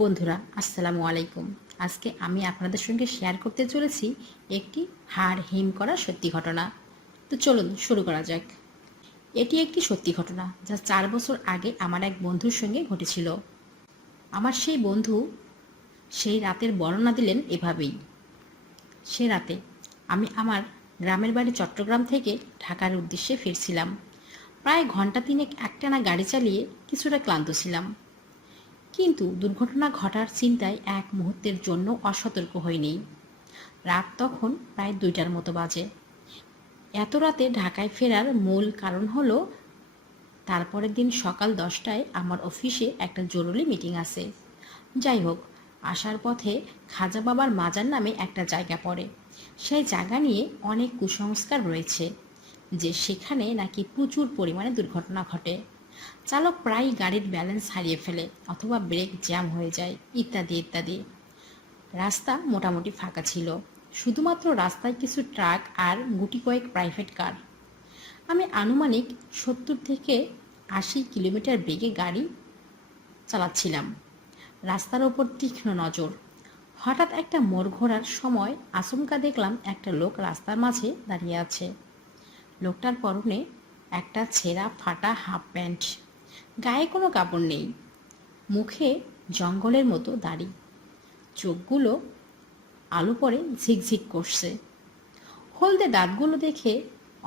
বন্ধুরা আসসালামু আলাইকুম। আজকে আমি আপনাদের সঙ্গে শেয়ার করতে চলেছি একটি হাড় হিম করা সত্যি ঘটনা। তো চলুন শুরু করা যাক। এটি একটি সত্যি ঘটনা যা 4 বছর আগে আমার এক বন্ধুর সঙ্গে ঘটেছিল। আমার সেই বন্ধু সেই রাতের বর্ণনা দিলেন এভাবেই। সে রাতে আমি আমার গ্রামের বাড়ি চট্টগ্রাম থেকে ঢাকার উদ্দেশ্যে ফিরছিলাম। প্রায় ঘন্টা তিনেক একটানা গাড়ি চালিয়ে কিছুটা ক্লান্ত ছিলাম, কিন্তু দুর্ঘটনা ঘটার চিন্তায় এক মুহূর্তের জন্য অসতর্ক হইনি। রাত তখন প্রায় 2টার মতো বাজে। এত রাতে ঢাকায় ফেরার মূল কারণ হলো তারপরের দিন সকাল 10টায় আমার অফিসে একটা জরুরি মিটিং আছে। যাই হোক, আসার পথে খাজা বাবার মাজার নামে একটা জায়গা পড়ে। সেই জায়গা নিয়ে অনেক কুসংস্কার রয়েছে যে সেখানে নাকি প্রচুর পরিমাণে দুর্ঘটনা ঘটে। চালক প্রায়ই গাড়ির ব্যালেন্স হারিয়ে ফেলে অথবা ব্রেক জ্যাম হয়ে যায় ইত্যাদি ইত্যাদি। রাস্তা মোটামুটি ফাঁকা ছিল, শুধুমাত্র রাস্তায় কিছু ট্রাক আর গুটি কয়েক প্রাইভেট কার। আমি আনুমানিক 70 থেকে 80 কিলোমিটার বেগে গাড়ি চালাচ্ছিলাম, রাস্তার ওপর তীক্ষ্ণ নজর। হঠাৎ একটা মোড় ঘোরার সময় আচমকা দেখলাম একটা লোক রাস্তার মাঝে দাঁড়িয়ে আছে। লোকটার পরনে একটা ছেঁড়া ফাটা হাফ প্যান্ট, গায়ে কোনো কাপড় নেই, মুখে জঙ্গলের মতো দাড়ি, চোখগুলো আলো পরে ঝিকঝিক করছে। হলদে দাঁতগুলো দেখে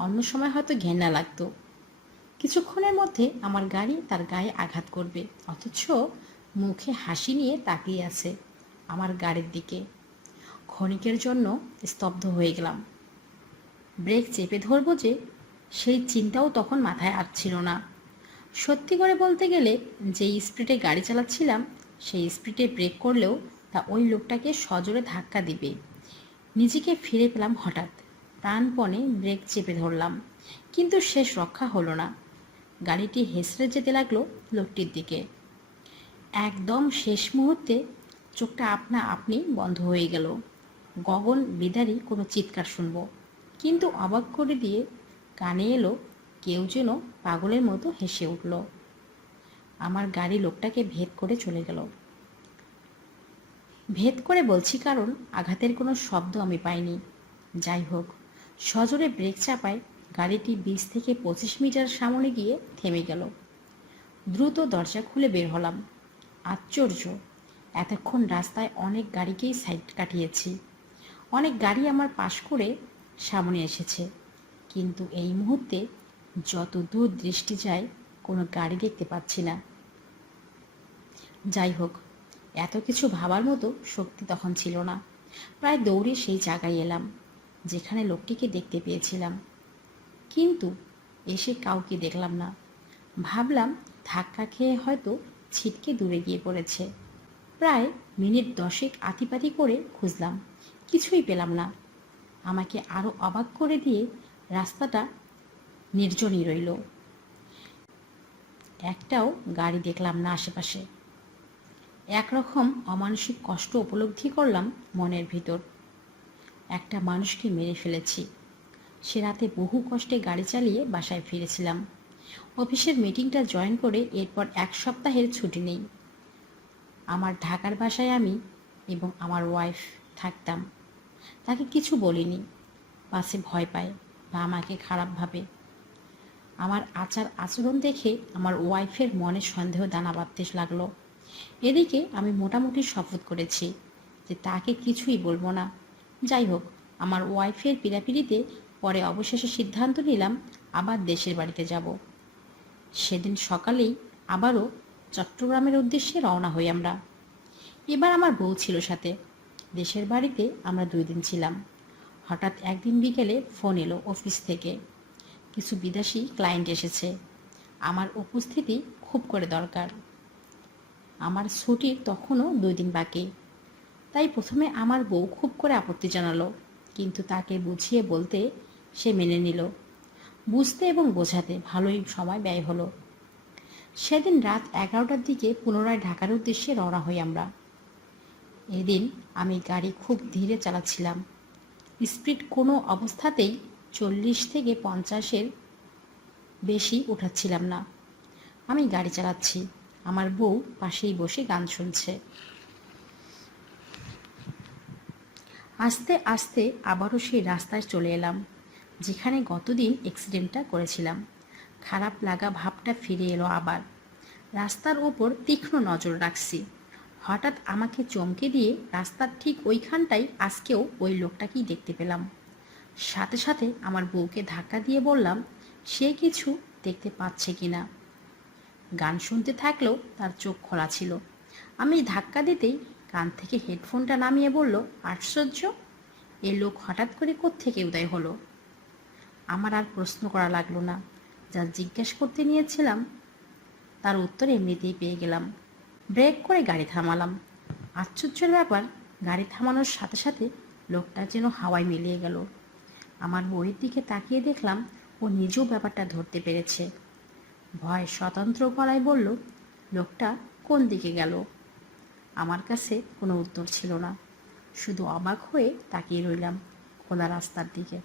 অন্য সময় হয়তো ঘেন্না লাগতো, কিছুক্ষণের মধ্যে আমার গাড়ি তার গায়ে আঘাত করবে, অথচ মুখে হাসি নিয়ে তাকিয়ে আছে আমার গাড়ির দিকে। ক্ষণিকের জন্য স্তব্ধ হয়ে গেলাম। ব্রেক চেপে ধরবো যে সেই চিন্তাও তখন মাথায় আসছিল না। সত্যি করে বলতে গেলে যেই স্পিডে গাড়ি চালাচ্ছিলাম সেই স্পিডে ব্রেক করলেও তা ওই লোকটাকে সজোরে ধাক্কা দিবে। নিজেকে ফিরে পেলাম হঠাৎ, প্রাণপণে ব্রেক চেপে ধরলাম, কিন্তু শেষ রক্ষা হলো না। গাড়িটি হেসড়ে যেতে লাগলো লোকটির দিকে। একদম শেষ মুহূর্তে চোখটা আপনা আপনি বন্ধ হয়ে গেল। গগন বিদারী কোনো চিৎকার শুনব, কিন্তু অবাক করে দিয়ে কানে এলো কেউ যেন পাগলের মতো হেসে উঠল। আমার গাড়ি লোকটাকে ভেদ করে চলে গেল। ভেদ করে বলছি কারণ আঘাতের কোনো শব্দ আমি পাইনি। যাই হোক, সজোরে ব্রেক চাপায় গাড়িটি 20 থেকে 25 মিটার সামনে গিয়ে থেমে গেল। দ্রুত দরজা খুলে বের হলাম। আশ্চর্য, এতক্ষণ রাস্তায় অনেক গাড়িকেই সাইড কাটিয়েছি, অনেক গাড়ি আমার পাশ করে সামনে এসেছে, কিন্তু এই মুহূর্তে যত দূর দৃষ্টি যায় কোনো গাড়ি দেখতে পাচ্ছি না। যাই হোক, এত কিছু ভাবার মতো শক্তি তখন ছিল না। প্রায় দৌড়ে সেই জায়গায় এলাম যেখানে লোকটিকে দেখতে পেয়েছিলাম, কিন্তু এসে কাউকে দেখলাম না। ভাবলাম ধাক্কা খেয়ে হয়তো ছিটকে দূরে গিয়ে পড়েছে। প্রায় মিনিট 10 আতিপাতি করে খুঁজলাম, কিছুই পেলাম না। আমাকে আরও অবাক করে দিয়ে রাস্তাটা নির্জনই রইল, একটাও গাড়ি দেখলাম না আশেপাশে। একরকম অমানসিক কষ্ট উপলব্ধি করলাম মনের ভিতর। একটা মানুষকে মেরে ফেলেছি। সে রাতে বহু কষ্টে গাড়ি চালিয়ে বাসায় ফিরেছিলাম। অফিসের মিটিংটা জয়েন করে এরপর 1 সপ্তাহের ছুটি নেই। আমার ঢাকার বাসায় আমি এবং আমার ওয়াইফ থাকতাম। তাকে কিছু বলিনি, পাশে ভয় পায় বা আমাকে খারাপ ভাবে। আমার আচার আচরণ দেখে আমার ওয়াইফের মনে সন্দেহ দানা বাঁধতে লাগলো। এদিকে আমি মোটামুটি শপথ করেছি যে তাকে কিছুই বলবো না। যাই হোক, আমার ওয়াইফের পীড়াপিড়িতে পরে অবশেষে সিদ্ধান্ত নিলাম আবার দেশের বাড়িতে যাব। সেদিন সকালেই আবারও চট্টগ্রামের উদ্দেশ্যে রওনা হই আমরা। এবার আমার বউ ছিল সাথে। দেশের বাড়িতে আমরা 2 দিন ছিলাম। হঠাৎ একদিন বিকেলে ফোন এলো অফিস থেকে, কিছু বিদেশি ক্লায়েন্ট এসেছে, আমার উপস্থিতি খুব করে দরকার। আমার ছুটির তখনও 2 দিন বাকি। তাই প্রথমে আমার বউ খুব করে আপত্তি জানালো, কিন্তু তাকে বুঝিয়ে বলতে সে মেনে নিল। বুঝতে এবং বোঝাতে ভালোই সময় ব্যয় হলো। সেদিন রাত 11টার দিকে পুনরায় ঢাকার উদ্দেশ্যে রওনা হই আমরা। এদিন আমি গাড়ি খুব ধীরে চালাচ্ছিলাম, স্পিড কোনো অবস্থাতেই 40 থেকে 50-এর বেশি উঠাচ্ছিলাম না। আমি গাড়ি চালাচ্ছি, আমার বউ পাশেই বসে গান শুনছে। আস্তে আস্তে আবারও সেই রাস্তায় চলে এলাম যেখানে গতদিন অ্যাক্সিডেন্টটা করেছিলাম। খারাপ লাগা ভাবটা ফিরে এলো আবার। রাস্তার ওপর তীক্ষ্ণ নজর রাখছি। হঠাৎ আমাকে চমকে দিয়ে রাস্তার ঠিক ওইখানটাই আজকেও ওই লোকটাকেই দেখতে পেলাম। সাথে সাথে আমার বউকে ধাক্কা দিয়ে বললাম সে কিছু দেখতে পাচ্ছে কিনা। গান শুনতে থাকলেও তার চোখ খোলা ছিল। আমি ধাক্কা দিতেই কান থেকে হেডফোনটা নামিয়ে বলল, আশ্চর্য, এ লোক হঠাৎ করে কোত্থেকে উদয় হলো। আমার আর প্রশ্ন করা লাগলো না। যা জিজ্ঞেস করতে নিয়েছিলাম তার উত্তর এমনিতেই পেয়ে গেলাম। ব্রেক করে গাড়ি থামালাম। আশ্চর্যের ব্যাপার, গাড়ি থামানোর সাথে সাথে লোকটা যেন হাওয়ায় মিলিয়ে গেল। আমার বউয়ের দিকে তাকিয়ে দেখলাম ও নিজেও ব্যাপারটা ধরতে পেরেছে। ভয় স্বতন্ত্র গলায় বলল, লোকটা কোন দিকে গেল? আমার কাছে কোনো উত্তর ছিল না, শুধু অবাক হয়ে তাকিয়ে রইলাম খোলা রাস্তার দিকে।